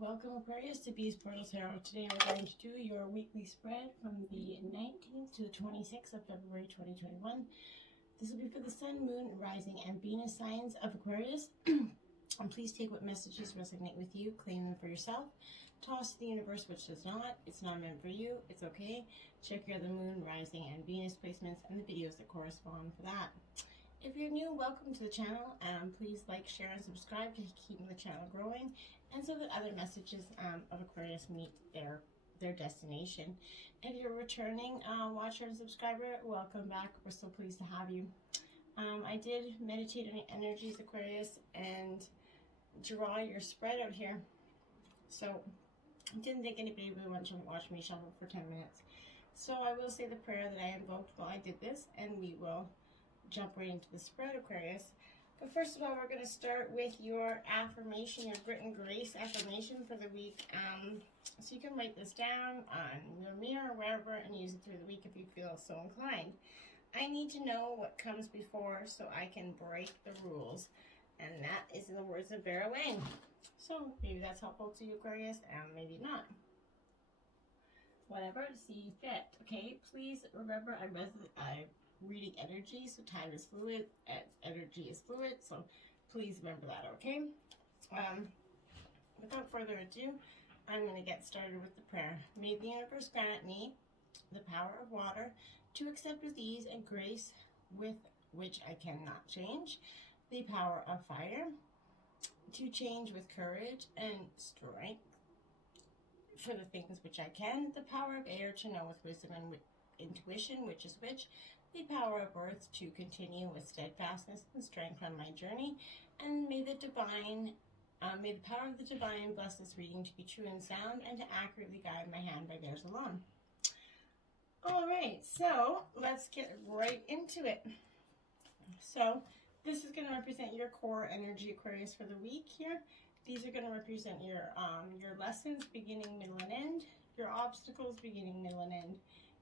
Welcome Aquarius to Bees Portal Tarot. Today we're going to do your weekly spread from the 19th to the 26th of February 2021. This will be for the Sun, Moon, Rising, and Venus signs of Aquarius. And please take what messages resonate with you, claim them for yourself. Toss to the universe which does not. It's not meant for you. It's okay. Check your other Moon, Rising, and Venus placements and the videos that correspond for that. If you're new, welcome to the channel. Please like, share, and subscribe to keep the channel growing, and so that other messages of Aquarius meet their destination. If you're a returning watcher and subscriber, welcome back. We're so pleased to have you. I did meditate on the energies, Aquarius, and draw your spread out here. So I didn't think anybody would want to watch me shuffle for 10 minutes. So I will say the prayer that I invoked while I did this, and we will jump right into the spread, Aquarius. But first of all, we're going to start with your affirmation, your grit and grace affirmation for the week. So you can write this down on your mirror or wherever and use it through the week if you feel so inclined. I need to know what comes before so I can break the rules. And that is in the words of Vera Wang. So maybe that's helpful to you, Aquarius, and maybe not. Whatever, see fit. Okay, please remember I'm reading energy, so time is fluid, energy is fluid, so please remember that, okay? Without further ado, I'm going to get started with the prayer. May the universe grant me the power of water to accept with ease and grace with which I cannot change, the power of fire to change with courage and strength for the things which I can, the power of air to know with wisdom and with intuition which is which, the power of earth to continue with steadfastness and strength on my journey, and may the power of the divine bless this reading to be true and sound, and to accurately guide my hand by theirs alone. All right, so let's get right into it. So this is going to represent your core energy, Aquarius, for the week here. These are going to represent your lessons, beginning, middle, and end. Your obstacles, beginning, middle, and end.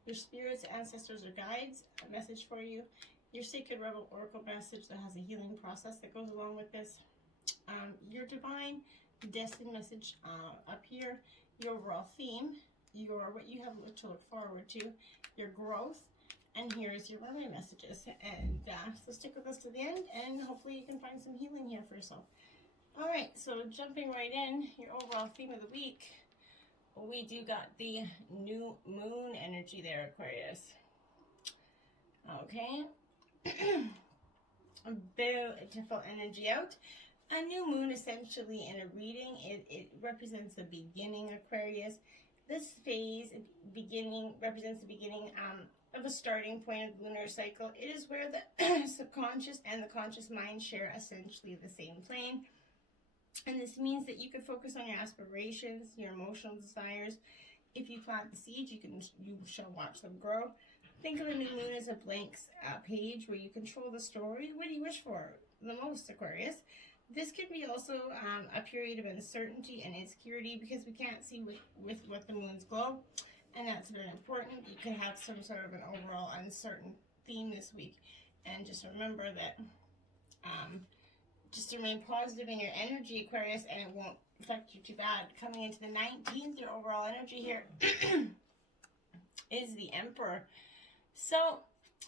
Your spirits, ancestors, or guides, a message for you. Your Sacred Rebel Oracle message that has a healing process that goes along with this. Your divine destined message up here. Your overall theme. What you have to look forward to. Your growth. And here's your runway messages. And so stick with us to the end, and hopefully you can find some healing here for yourself. All right, so jumping right in, your overall theme of the week. We do got the new moon energy there, Aquarius. Okay. A beautiful energy out. A new moon, essentially, in a reading, it represents the beginning, Aquarius. This phase represents the beginning of a starting point of the lunar cycle. It is where the subconscious and the conscious mind share essentially the same plane. And this means that you can focus on your aspirations, your emotional desires. If you plant the seeds, you shall watch them grow. Think of the new moon as a blank page where you control the story. What do you wish for the most, Aquarius? This could be also a period of uncertainty and insecurity because we can't see with what the moon's glow. And that's very important. You could have some sort of an overall uncertain theme this week. And just remember that just to remain positive in your energy, Aquarius, and it won't affect you too bad. Coming into the 19th, your overall energy here is the Emperor. So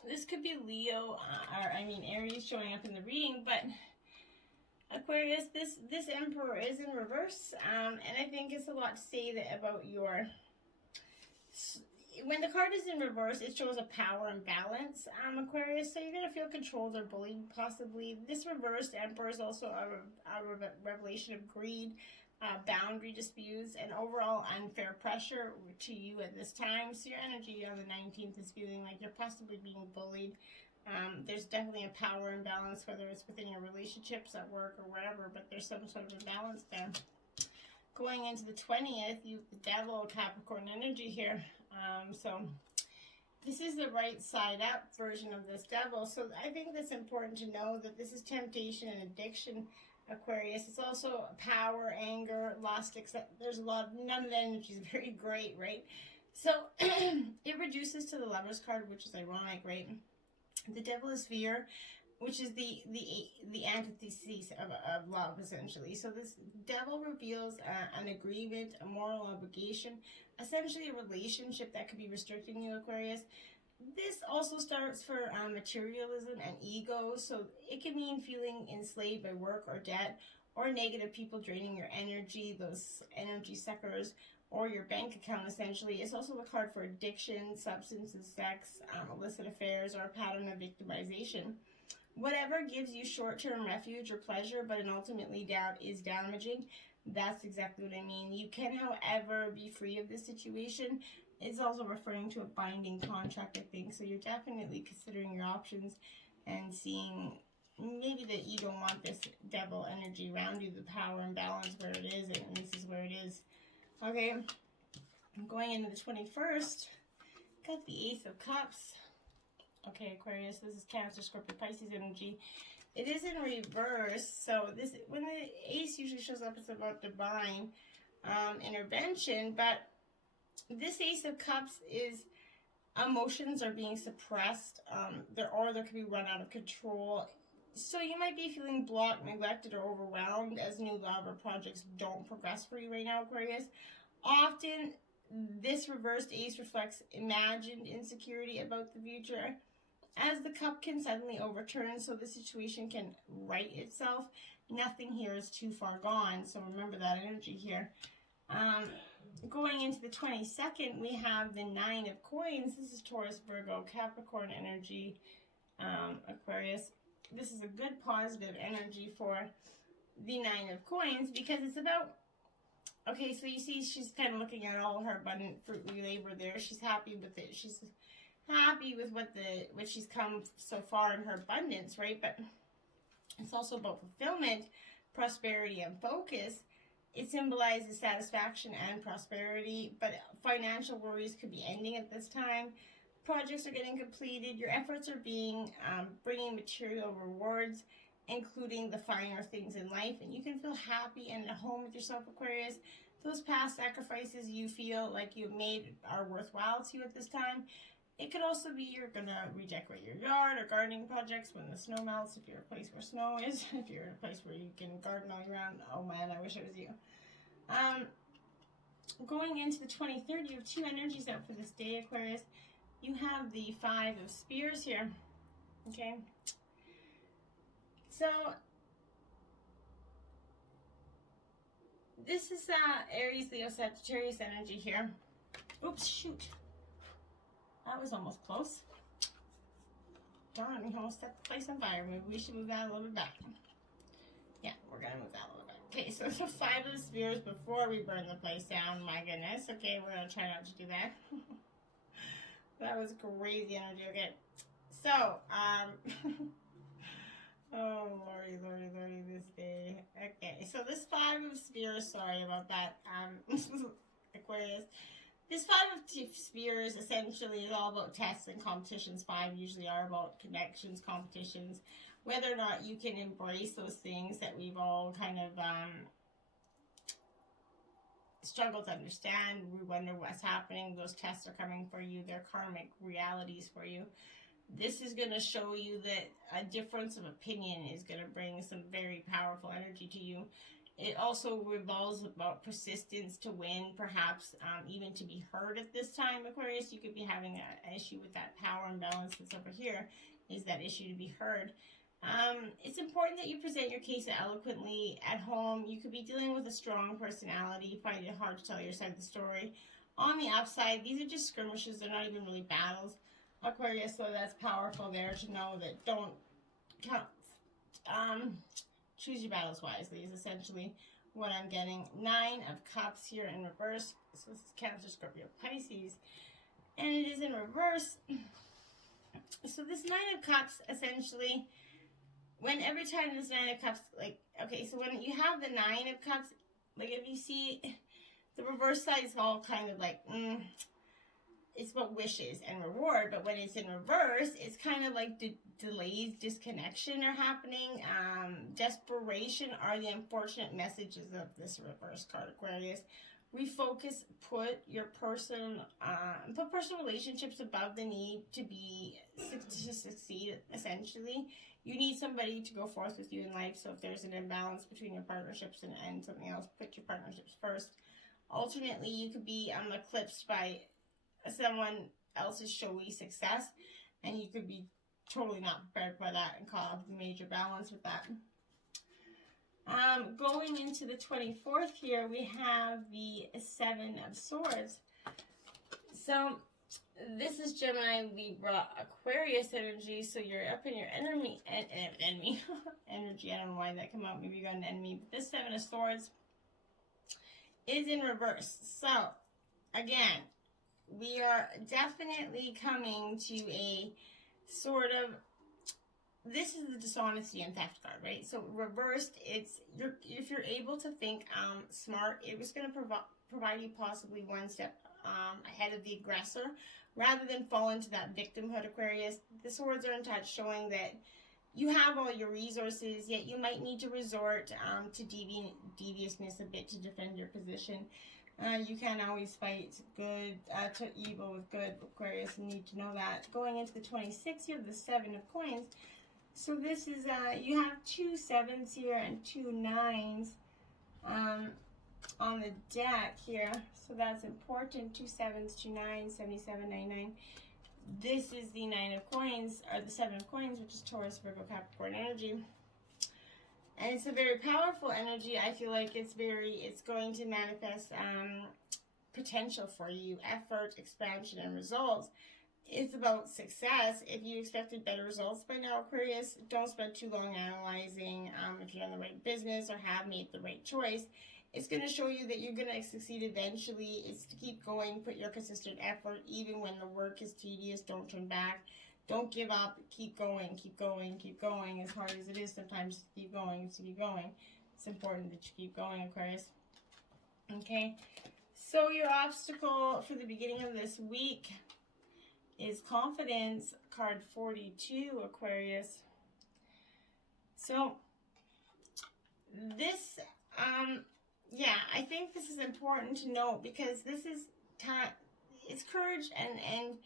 this could be Leo, Aries showing up in the reading, but Aquarius, this Emperor is in reverse, and I think it's a lot to say that about your... When the card is in reverse, it shows a power imbalance, Aquarius, so you're going to feel controlled or bullied, possibly. This reversed Emperor is also a revelation of greed, boundary disputes, and overall unfair pressure to you at this time. So your energy on the 19th is feeling like you're possibly being bullied. There's definitely a power imbalance, whether it's within your relationships, at work, or wherever, but there's some sort of imbalance there. Going into the 20th, the Devil, Capricorn energy here. So this is the right side up version of this Devil. So I think that's important to know that this is temptation and addiction, Aquarius. It's also power, anger, lust, etc. There's a lot, none of the energy is very great, right? So it reduces to the Lover's card, which is ironic, right? The Devil is fear. which is the antithesis of love, essentially. So this devil reveals an agreement, a moral obligation, essentially a relationship that could be restricting you, Aquarius. This also starts for materialism and ego, so it can mean feeling enslaved by work or debt, or negative people draining your energy, those energy suckers, or your bank account, essentially. It's also a card for addiction, substances, sex, illicit affairs, or a pattern of victimization. Whatever gives you short-term refuge or pleasure, but it ultimately is damaging, that's exactly what I mean. You can, however, be free of this situation. It's also referring to a binding contract, I think. So you're definitely considering your options and seeing maybe that you don't want this devil energy around you, the power and balance where it is, and this is where it is. Okay, I'm going into the 21st. Got the Ace of Cups. Okay, Aquarius, this is Cancer, Scorpio, Pisces energy. It is in reverse, so this, when the Ace usually shows up, it's about divine intervention, but this Ace of Cups is emotions are being suppressed, there could be run out of control. So you might be feeling blocked, neglected, or overwhelmed as new love or projects don't progress for you right now, Aquarius. Often, this reversed Ace reflects imagined insecurity about the future, as the cup can suddenly overturn, so the situation can right itself. Nothing here is too far gone, so remember that energy here. Going into the 22nd, we have the Nine of Coins. This is Taurus, Virgo, Capricorn energy, Aquarius. This is a good positive energy for the Nine of Coins because it's about, okay, so you see she's kind of looking at all her abundant fruitly labor there. She's happy with it. She's happy with what she's come so far in her abundance, right? But it's also about fulfillment, prosperity, and focus. It symbolizes satisfaction and prosperity, but financial worries could be ending at this time. Projects are getting completed. Your efforts are being bringing material rewards, including the finer things in life, and you can feel happy and at home with yourself, Aquarius. Those past sacrifices you feel like you've made are worthwhile to you at this time. It could also be you're gonna redecorate your yard or gardening projects when the snow melts, if you're a place where snow is, if you're in a place where you can garden all year round. Oh man, I wish it was you. Going into the 23rd, you have two energies out for this day, Aquarius. You have the Five of Spears here, okay? So, this is Aries, Leo, Sagittarius energy here. Oops, shoot. That was almost close. Darn, we almost set the place on fire. Maybe we should move that a little bit back. Yeah, we're gonna move that a little bit. Okay, so the Five of Spears before we burn the place down. My goodness. Okay, we're gonna try not to do that. That was crazy energy. Okay, so oh lordy, this day. Okay, so this Five of Spears. Sorry about that, Aquarius. This Five of Spears essentially is all about tests and competitions. Five usually are about connections, competitions, whether or not you can embrace those things that we've all kind of struggled to understand. We wonder what's happening. Those tests are coming for you. They're karmic realities for you. This is going to show you that a difference of opinion is going to bring some very powerful energy to you. It also revolves about persistence to win, perhaps even to be heard at this time, Aquarius. You could be having an issue with that power imbalance that's over here, is that issue to be heard. It's important that you present your case eloquently at home. You could be dealing with a strong personality, find it hard to tell your side of the story. On the upside, these are just skirmishes. They're not even really battles, Aquarius, so that's powerful there to know that don't choose your battles wisely is essentially what I'm getting. Nine of Cups here in reverse. So this is Cancer, Scorpio, Pisces. And it is in reverse. So this Nine of Cups, essentially, when every time this Nine of Cups, like, okay, so when you have the Nine of Cups, like if you see the reverse side is all kind of like, it's about wishes and reward, but when it's in reverse, it's kind of like delays, disconnection are happening. Desperation are the unfortunate messages of this reverse card, Aquarius. refocus, put personal relationships above the need to succeed, essentially. You need somebody to go forth with you in life, so if there's an imbalance between your partnerships and something else, put your partnerships first. Alternately, you could be eclipsed by someone else's showy success, and you could be totally not prepared for that and cause a major balance with that. Going into the 24th here, we have the Seven of Swords. So this is Gemini, Libra, Aquarius energy. So you're up in your enemy energy. I don't know why that came out. Maybe you got an enemy. But this Seven of Swords is in reverse. So again, we are definitely coming to a sort of, this is the dishonesty and theft card, right? So reversed, if you're able to think smart, it was going to provide you possibly one step ahead of the aggressor, rather than fall into that victimhood, Aquarius. The swords are in touch, showing that you have all your resources, yet you might need to resort to deviousness a bit to defend your position. You can't always fight good to evil with good, Aquarius. You need to know that. Going into the 26th, you have the Seven of Coins. So this is, you have 2 7s here and 2 9s on the deck here. So that's important. 2 7s, 2 9s, 77, 99. This is the 9 of Coins, or the 7 of Coins, which is Taurus, Virgo, Capricorn energy. And it's a very powerful energy. I feel like it's going to manifest potential for you, effort, expansion, and results. It's about success. If you expected better results by now, Aquarius, don't spend too long analyzing if you're in the right business or have made the right choice. It's going to show you that you're going to succeed eventually. It's to keep going, put your consistent effort, even when the work is tedious. Don't turn back. Don't give up. Keep going, keep going, keep going. As hard as it is sometimes to keep going, It's important that you keep going, Aquarius. Okay, so your obstacle for the beginning of this week is confidence, card 42, Aquarius. So this, yeah, I think this is important to note, because this is time, it's courage, and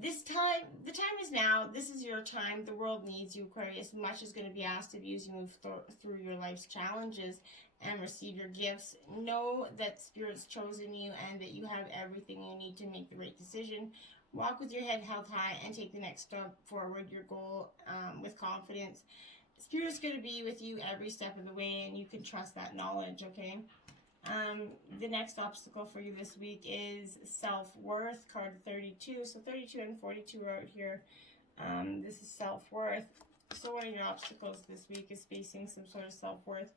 this time, the time is now. This is your time. The world needs you, Aquarius. Much is going to be asked of you as you move through your life's challenges and receive your gifts. Know that Spirit's chosen you and that you have everything you need to make the right decision. Walk with your head held high and take the next step forward, your goal, with confidence. Spirit's going to be with you every step of the way, and you can trust that knowledge, okay? The next obstacle for you this week is self-worth, card 32. So 32 and 42 are out here. This is self-worth. So one of your obstacles this week is facing some sort of self-worth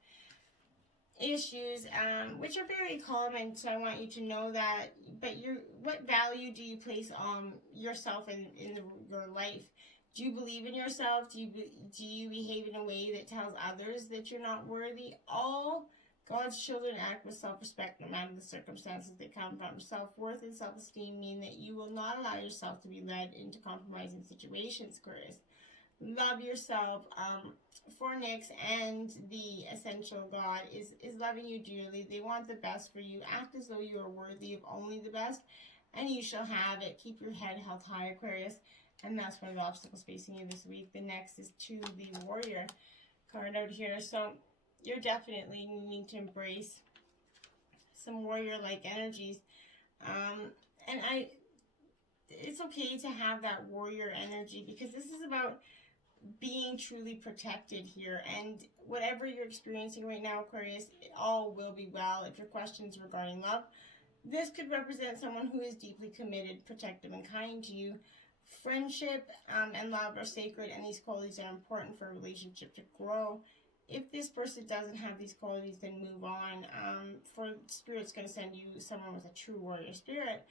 issues, which are very common, so I want you to know that. But what value do you place on yourself in your life? Do you believe in yourself? Do you behave in a way that tells others that you're not worthy? All God's children act with self-respect no matter the circumstances they come from. Self-worth and self-esteem mean that you will not allow yourself to be led into compromising situations, Aquarius. Love yourself. Fornix and the essential God is loving you dearly. They want the best for you. Act as though you are worthy of only the best, and you shall have it. Keep your head held high, Aquarius. And that's one of the obstacles facing you this week. The next is to the Warrior card out here. So you're definitely needing to embrace some warrior-like energies. And it's okay to have that warrior energy, because this is about being truly protected here. And whatever you're experiencing right now, Aquarius, it all will be well. If your questions regarding love, this could represent someone who is deeply committed, protective, and kind to you. Friendship and love are sacred, and these qualities are important for a relationship to grow. If this person doesn't have these qualities, then move on. For Spirit's going to send you someone with a true warrior spirit.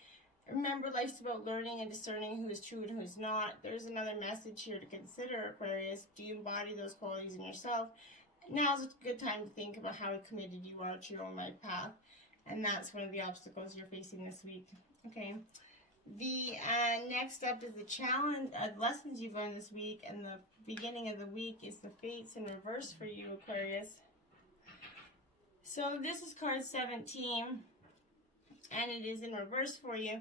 Remember, life's about learning and discerning who is true and who is not. There's another message here to consider, Aquarius. Do you embody those qualities in yourself? Now's a good time to think about how committed you are to your own life path. And that's one of the obstacles you're facing this week. Okay. The next up is the challenge, lessons you've learned this week, and the beginning of the week is the fates in reverse for you, Aquarius. So this is card 17. and it is in reverse for you.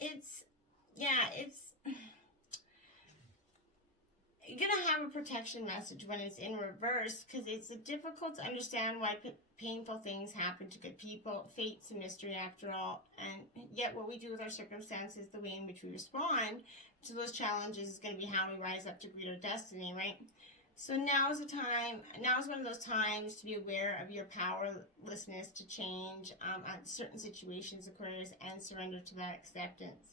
It's you're gonna have a protection message when it's in reverse, because it's difficult to understand why painful things happen to good people. Fate's a mystery after all, and yet what we do with our circumstances, the way in which we respond to those challenges, is going to be how we rise up to greet our destiny, right? So now is one of those times to be aware of your powerlessness to change certain situations, Aquarius, and surrender to that acceptance.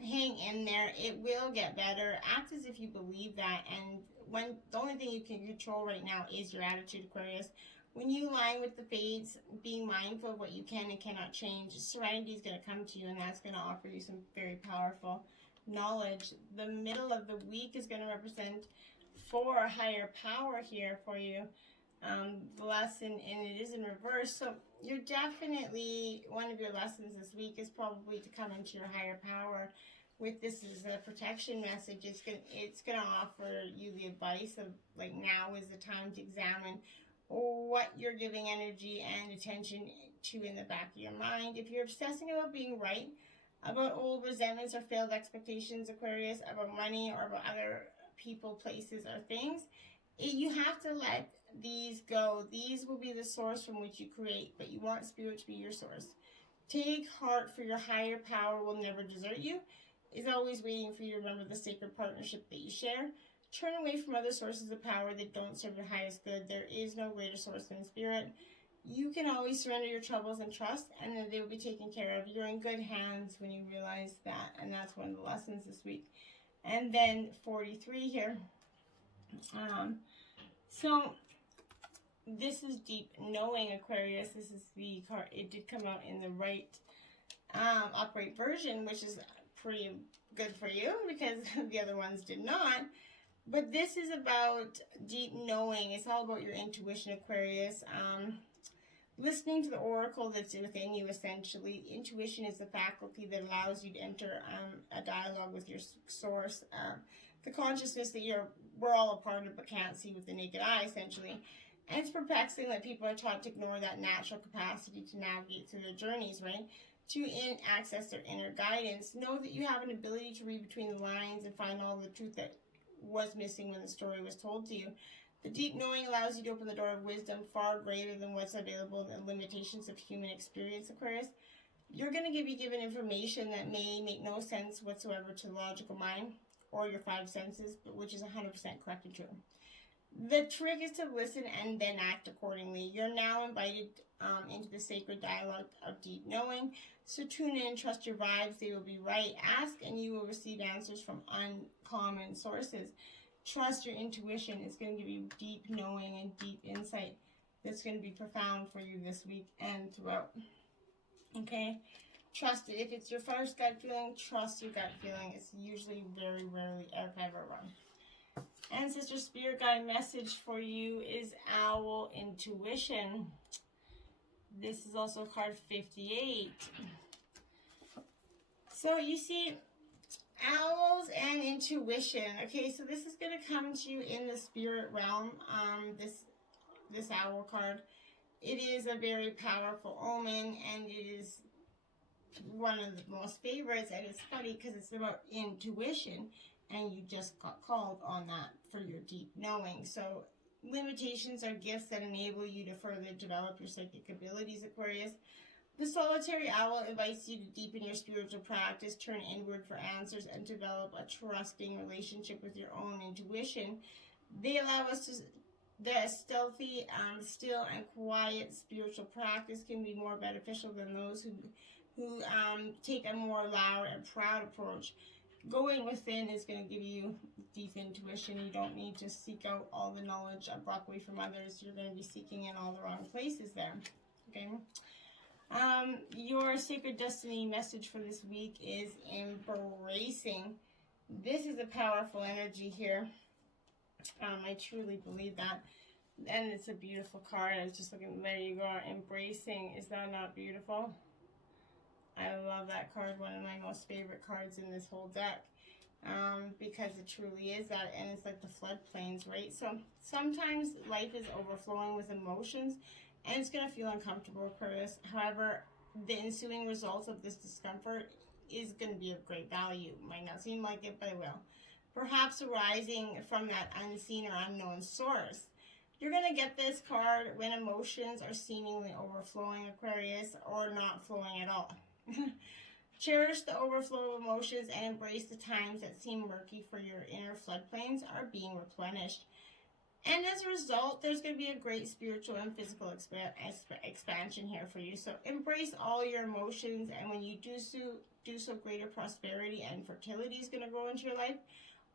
Hang in there. It will get better. Act as if you believe that. And when the only thing you can control right now is your attitude, Aquarius. When you align with the fates, being mindful of what you can and cannot change, serenity is going to come to you, and that's going to offer you some very powerful knowledge. The middle of the week is going to represent for higher power here for you. The lesson, and it is in reverse, so you're definitely, one of your lessons this week is probably to come into your higher power. With this as a protection message, it's gonna offer you the advice of, like, now is the time to examine what you're giving energy and attention to in the back of your mind. If you're obsessing about being right, about old resentments or failed expectations, Aquarius, about money or about other people, places, or things, you have to let these go. These will be the source from which you create, but you want spirit to be your source. Take heart, for your higher power will never desert you. Is always waiting for you to remember the sacred partnership that you share. Turn away from other sources of power that don't serve your highest good. There is no greater source than spirit. You can always surrender your troubles and trust, and then they will be taken care of. You're in good hands when you realize that, and that's one of the lessons this week. And then 43 here. So this is deep knowing, Aquarius. This is the card. It did come out in the right upright version, which is pretty good for you because the other ones did not. But this is about deep knowing. It's all about your intuition, Aquarius. Listening to the oracle that's within you, essentially. Intuition is the faculty that allows you to enter a dialogue with your source. The consciousness that we're all a part of but can't see with the naked eye, essentially. And it's perplexing that people are taught to ignore that natural capacity to navigate through their journeys, right? To access their inner guidance. Know that you have an ability to read between the lines and find all the truth that was missing when the story was told to you. The deep knowing allows you to open the door of wisdom far greater than what's available in the limitations of human experience, Aquarius. You're going to be given information that may make no sense whatsoever to the logical mind or your five senses, but which is 100% correct and true. The trick is to listen and then act accordingly. You're now invited into the sacred dialogue of deep knowing. So tune in, trust your vibes, they will be right. Ask and you will receive answers from uncommon sources. Trust your intuition. It's going to give you deep knowing and deep insight that's going to be profound for you this week and throughout. Okay? Trust it. If it's your first gut feeling, trust your gut feeling. It's usually very rarely ever wrong. Ancestor Spirit Guide message for you is Owl Intuition. This is also card 58. So you see, owls and intuition. Okay, so this is going to come to you in the spirit realm. This owl card. It is a very powerful omen, and it is one of the most favorites. And it's funny because it's about intuition, and you just got called on that for your deep knowing. So limitations are gifts that enable you to further develop your psychic abilities, Aquarius. The solitary owl invites you to deepen your spiritual practice, turn inward for answers, and develop a trusting relationship with your own intuition. They allow us to, the stealthy, still and quiet spiritual practice can be more beneficial than those who take a more loud and proud approach. Going within is going to give you deep intuition. You don't need to seek out all the knowledge abruptly from others. You're going to be seeking in all the wrong places there. Okay. Your sacred destiny message for this week is embracing. This is a powerful energy here. I truly believe that. And it's a beautiful card. I was just looking, there you go, embracing. Is that not beautiful? I love that card, one of my most favorite cards in this whole deck. Because it truly is that, and it's like the floodplains, right? So sometimes life is overflowing with emotions, and it's going to feel uncomfortable, Aquarius. However, the ensuing results of this discomfort is going to be of great value. Might not seem like it, but it will. Perhaps arising from that unseen or unknown source. You're going to get this card when emotions are seemingly overflowing, Aquarius, or not flowing at all. Cherish the overflow of emotions and embrace the times that seem murky, for your inner floodplains are being replenished. And as a result, there's going to be a great spiritual and physical expansion here for you. So embrace all your emotions, and when you do so, greater prosperity and fertility is going to grow into your life.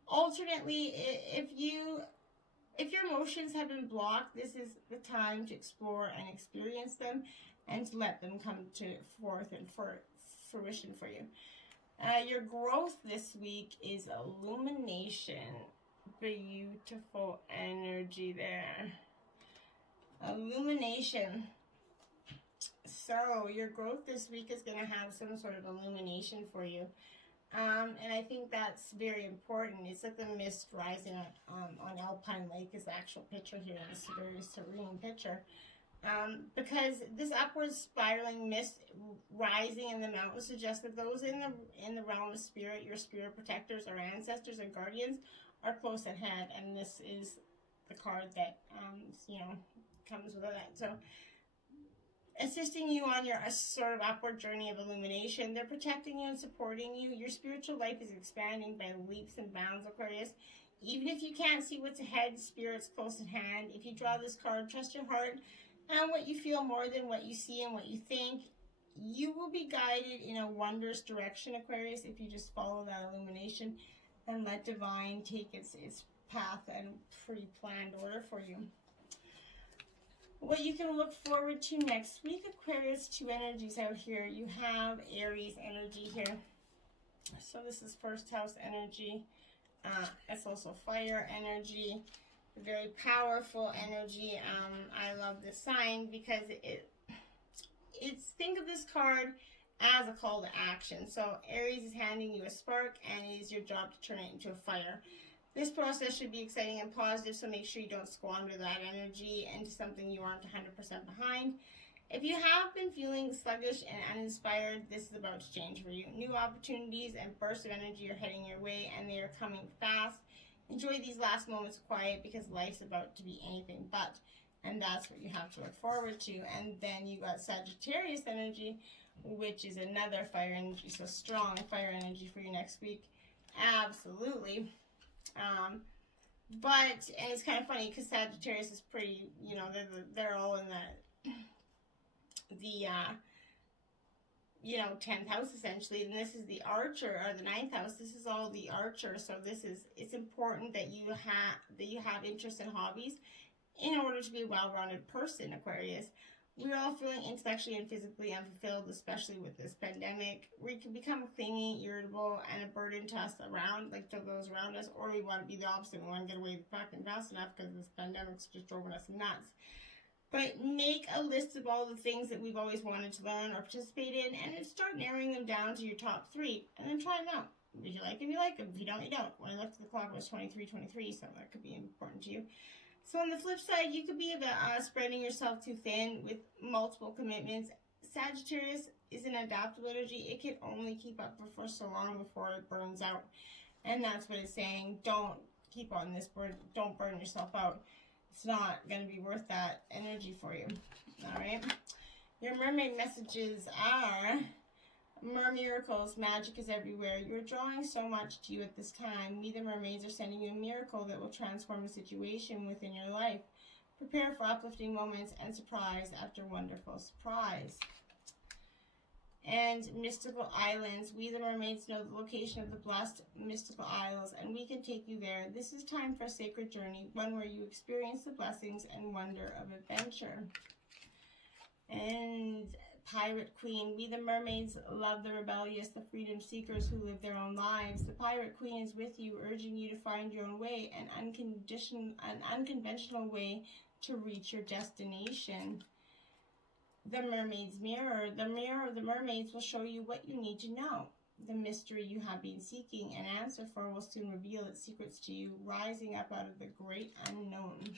Alternately, if your emotions have been blocked, this is the time to explore and experience them and to let them come to forth and for fruition for you. Your growth this week is illumination. Beautiful energy there. Illumination. So your growth this week is going to have some sort of illumination for you. And I think that's very important. It's like the mist rising on Alpine Lake is the actual picture here. It's a very serene picture. Because this upward spiraling mist rising in the mountains suggests that those in the realm of spirit, your spirit protectors, or ancestors and guardians, are close at hand. And this is the card that comes with that. So assisting you on your sort of upward journey of illumination. They're protecting you and supporting you. Your spiritual life is expanding by leaps and bounds, Aquarius. Even if you can't see what's ahead, Spirit's close at hand. If you draw this card, trust your heart and what you feel more than what you see and what you think. You will be guided in a wondrous direction, Aquarius, if you just follow that illumination and let divine take its path and pre-planned order for you. What you can look forward to next week, Aquarius, two energies out here. You have Aries energy here. So this is first house energy. It's also fire energy. Very powerful energy. I love this sign because it's think of this card as a call to action. So Aries is handing you a spark, and it is your job to turn it into a fire. This process should be exciting and positive, so make sure you don't squander that energy into something you aren't 100% behind. If you have been feeling sluggish and uninspired, this is about to change for you. New opportunities and bursts of energy are heading your way, and they are coming fast. Enjoy these last moments of quiet, because life's about to be anything but. And that's what you have to look forward to. And then you got Sagittarius energy, which is another fire energy. So strong fire energy for you next week. Absolutely. But, and it's kind of funny because Sagittarius is pretty, they're all in the 10th house essentially, and this is the Archer, or the 9th house. This is all the Archer, so it's important that you have interests and hobbies in order to be a well-rounded person, Aquarius. We're all feeling intellectually and physically unfulfilled, especially with this pandemic. We can become clingy, irritable, and a burden to us around, like to those around us, or we want to be the opposite. We want to get away fucking fast enough because this pandemic's just driving us nuts. But make a list of all the things that we've always wanted to learn or participate in, and start narrowing them down to your top 3, and then try them out. If you like them, you like them. If you don't, you don't. When I looked at the clock, it was 23:23, so that could be important to you. So on the flip side, you could be spreading yourself too thin with multiple commitments. Sagittarius is an adaptable energy. It can only keep up for so long before it burns out. And that's what it's saying. Don't keep on this burn. Don't burn yourself out. It's not going to be worth that energy for you. All right. Your mermaid messages are: miracles, magic is everywhere. You're drawing so much to you at this time. We, the mermaids, are sending you a miracle that will transform a situation within your life. Prepare for uplifting moments and surprise after wonderful surprise. And mystical islands. We, the mermaids, know the location of the blessed mystical isles, and we can take you there. This is time for a sacred journey, one where you experience the blessings and wonder of adventure. And Pirate Queen. We, the mermaids, love the rebellious, the freedom seekers who live their own lives. The Pirate Queen is with you, urging you to find your own way, an unconventional way to reach your destination. The Mermaid's Mirror. The mirror of the mermaids will show you what you need to know. The mystery you have been seeking an answer for will soon reveal its secrets to you, rising up out of the great unknown.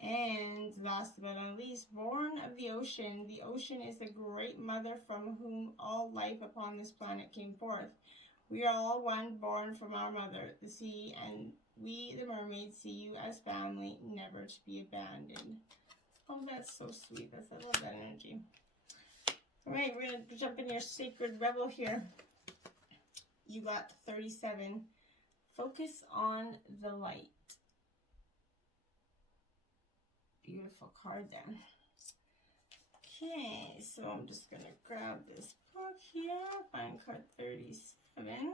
And last but not least, born of the ocean. The ocean is the great mother from whom all life upon this planet came forth. We are all one, born from our mother, the sea, and we, the mermaids, see you as family, never to be abandoned. Oh, that's so sweet. I love that energy. All right, we're going to jump in your sacred rebel here. You got 37. Focus on the light. Beautiful card there. Okay, so I'm just going to grab this book here, find card 37.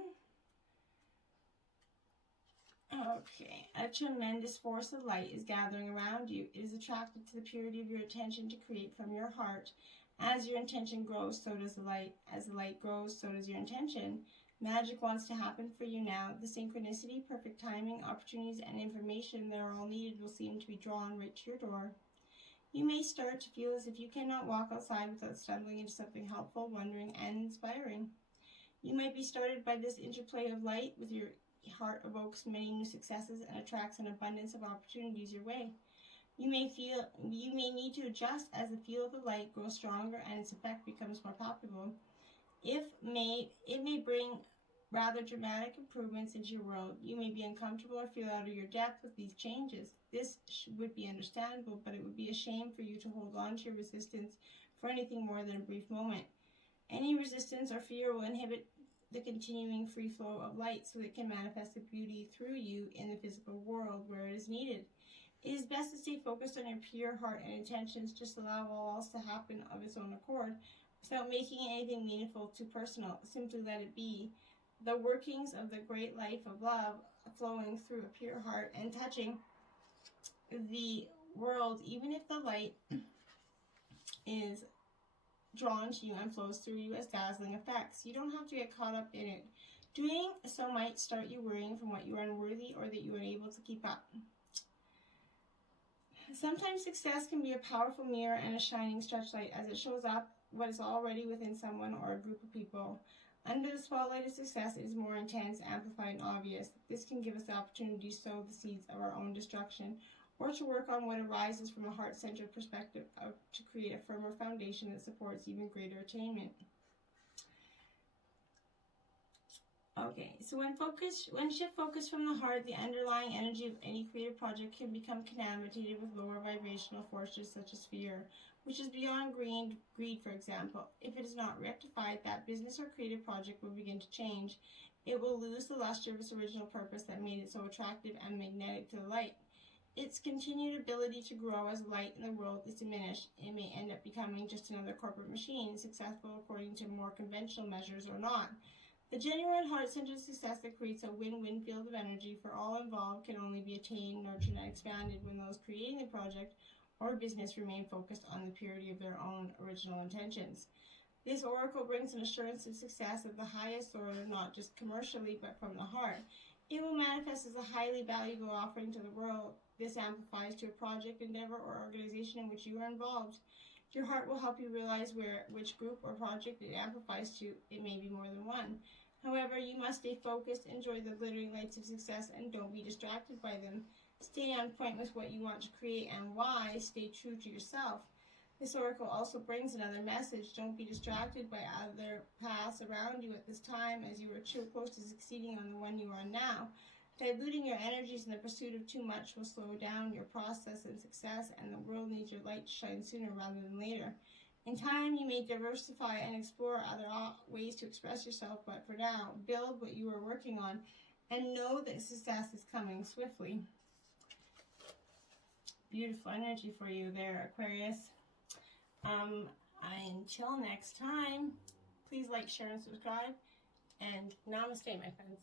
Okay, a tremendous force of light is gathering around you. It is attracted to the purity of your intention to create from your heart. As your intention grows, so does the light. As the light grows, so does your intention. Magic wants to happen for you now. The synchronicity, perfect timing, opportunities, and information that are all needed will seem to be drawn right to your door. You may start to feel as if you cannot walk outside without stumbling into something helpful, wondering, and inspiring. You might be started by this interplay of light with your heart evokes many new successes and attracts an abundance of opportunities your way. You may need to adjust as the feel of the light grows stronger and its effect becomes more palpable. It may bring rather dramatic improvements into your world. You may be uncomfortable or feel out of your depth with these changes. This would be understandable, but it would be a shame for you to hold on to your resistance for anything more than a brief moment. Any resistance or fear will inhibit the continuing free flow of light so that it can manifest the beauty through you in the physical world where it is needed. It is best to stay focused on your pure heart and intentions. Just allow all else to happen of its own accord without making anything meaningful too personal. Simply let it be. The workings of the great life of love flowing through a pure heart and touching the world, even if the light is drawn to you and flows through you as dazzling effects. You don't have to get caught up in it. Doing so might start you worrying from what you are unworthy or that you are unable to keep up. Sometimes success can be a powerful mirror and a shining stretchlight as it shows up what is already within someone or a group of people. Under the spotlight of success, it is more intense, amplified, and obvious. This can give us the opportunity to sow the seeds of our own destruction or to work on what arises from a heart-centered perspective to create a firmer foundation that supports even greater attainment. Okay, so when shift focus from the heart, the underlying energy of any creative project can become contaminated with lower vibrational forces such as fear, which is beyond greed, for example. If it is not rectified, that business or creative project will begin to change. It will lose the luster of its original purpose that made it so attractive and magnetic to the light. Its continued ability to grow as light in the world is diminished. It may end up becoming just another corporate machine, successful according to more conventional measures or not. The genuine heart-centered success that creates a win-win field of energy for all involved can only be attained, nurtured, and expanded when those creating the project or business remain focused on the purity of their own original intentions. This oracle brings an assurance of success of the highest order, not just commercially, but from the heart. It will manifest as a highly valuable offering to the world. This amplifies to a project, endeavor, or organization in which you are involved. Your heart will help you realize which group or project it amplifies to. It may be more than one. However, you must stay focused, enjoy the glittering lights of success, and don't be distracted by them. Stay on point with what you want to create and why. Stay true to yourself. This oracle also brings another message. Don't be distracted by other paths around you at this time, as you are too close to succeeding on the one you are on now. Diluting your energies in the pursuit of too much will slow down your process and success, and the world needs your light to shine sooner rather than later. In time, you may diversify and explore other ways to express yourself, but for now, build what you are working on and know that success is coming swiftly. Beautiful energy for you there, Aquarius. Until next time, please like, share, and subscribe, and namaste, my friends.